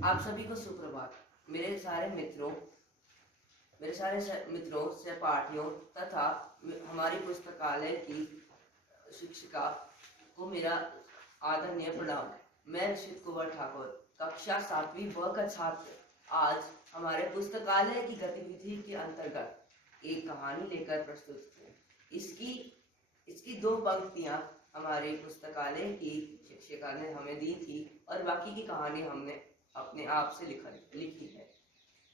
आप सभी को सुप्रभात। मेरे सारे मित्रों सहपाठियों तथा हमारी पुस्तकालय की शिक्षिका को मेरा आदरणीय प्रणाम। मैं ऋषित कुमार ठाकुर, कक्षा 7वीं ब का छात्र, आज हमारे पुस्तकालय की गतिविधि के अंतर्गत एक कहानी लेकर प्रस्तुत हूँ। इसकी 2 पंक्तियां हमारे पुस्तकालय की शिक्षिका ने हमें दी थी और बाकी की कहानी हमने अपने आप से लिखी है।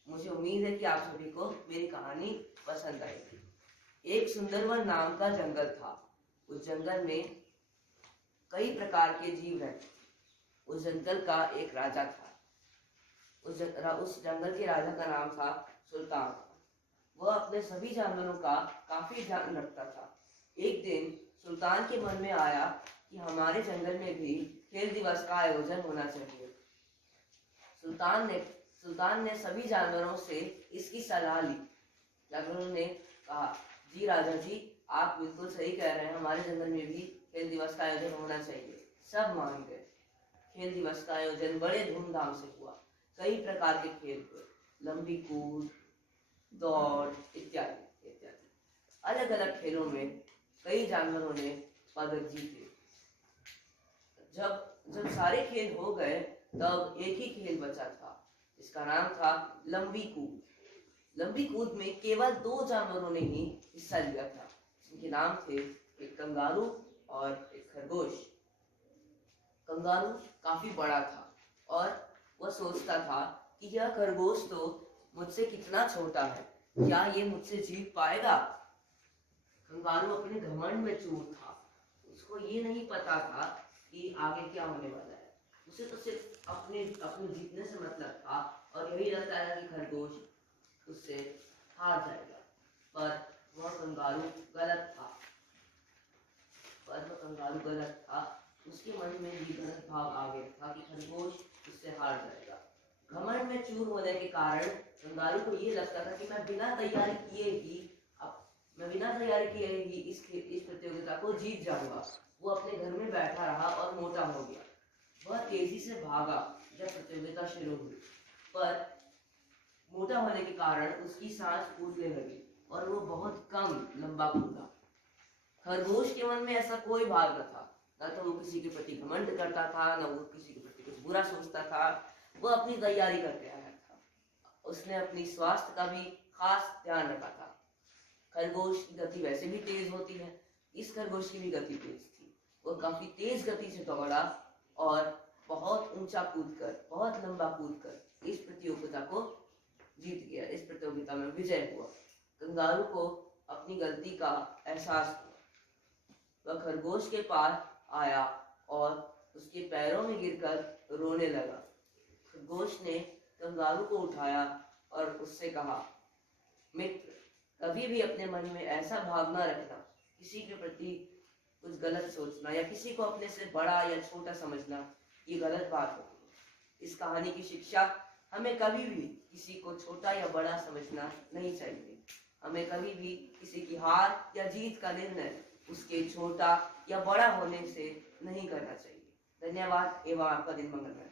मुझे उम्मीद है कि आप सभी को मेरी कहानी पसंद आएगी। एक सुंदरवन नाम का जंगल था। उस जंगल में कई प्रकार के जीव रहते थे। उस जंगल का एक राजा था। उस जंगल के राजा का नाम था सुल्तान। वह अपने सभी जानवरों का काफी ध्यान रखता था। एक दिन सुल्तान के मन में आया कि हमारे जंगल में भी खेल दिवस का आयोजन होना चाहिए। सुल्तान ने सभी जानवरों से इसकी सलाह ली। जानवरों ने कहा, जी राजा जी, आप बिल्कुल सही कह रहे हैं, हमारे जंगल में भी खेल दिवस का आयोजन होना चाहिए। सब मान गए। खेल दिवस का आयोजन बड़े धूमधाम से हुआ। कई प्रकार के खेल हुए, लंबी कूद, दौड़ इत्यादि इत्यादि। अलग अलग खेलों में कई जानवरों ने पदक जीते। जब सारे खेल हो गए तब एक ही खेल बचा था, इसका नाम था लंबी कूद। लंबी कूद में केवल 2 जानवरों ने ही हिस्सा लिया था, जिनके नाम थे एक कंगारू और एक खरगोश। कंगारू काफी बड़ा था और वह सोचता था कि यह खरगोश तो मुझसे कितना छोटा है, क्या ये मुझसे जीत पाएगा। कंगारू अपने घमंड में चूर था। उसको ये नहीं पता था कि आगे क्या होने वाला है। उसे तो सिर्फ अपने जीतने से मतलब था और यही लगता था कि खरगोश उससे हार जाएगा। पर वह कंगारू गलत था। उसके मन में भी गलत भाव आ गया था कि खरगोश उससे हार जाएगा। घमंड में चूर होने के कारण कंगारू को ये लगता था कि मैं बिना तैयारी किए ही इस प्रतियोगिता को जीत जाऊंगा। वो अपने घर में बैठा रहा और मोटा हो गया। वह तेजी से भागा जब प्रतियोगिता शुरू हुई, पर मोटा होने के कारण उसकी सांस फूलने लगी और वो बहुत कम लंबा कूदा। खरगोश के मन में ऐसा कोई भाव न था। न तो वो किसी के प्रति घमंड करता था, न वो किसी के प्रति कुछ बुरा सोचता था। वो अपनी तैयारी करके आया था। उसने अपनी स्वास्थ्य का भी खास ध्यान रखा था। खरगोश की गति वैसे भी तेज होती है, इस खरगोश की भी गति तेज थी। वो काफी तेज गति से दौड़ा और बहुत ऊंचा कूदकर, बहुत लंबा कूदकर इस प्रतियोगिता को जीत गया। इस प्रतियोगिता में विजय हुआ। कंगारू को अपनी गलती का एहसास हुआ। वह खरगोश के पास आया और उसके पैरों में गिरकर रोने लगा। खरगोश ने कंगारू को उठाया और उससे कहा, मित्र, कभी भी अपने मन में ऐसा भाव न रखना, किसी के प्रति कुछ गलत सोचना या किसी को अपने से बड़ा या छोटा समझना, ये गलत बात होती है। इस कहानी की शिक्षा, हमें कभी भी किसी को छोटा या बड़ा समझना नहीं चाहिए। हमें कभी भी किसी की हार या जीत का निर्णय उसके छोटा या बड़ा होने से नहीं करना चाहिए। धन्यवाद एवं आपका दिन मंगलमय।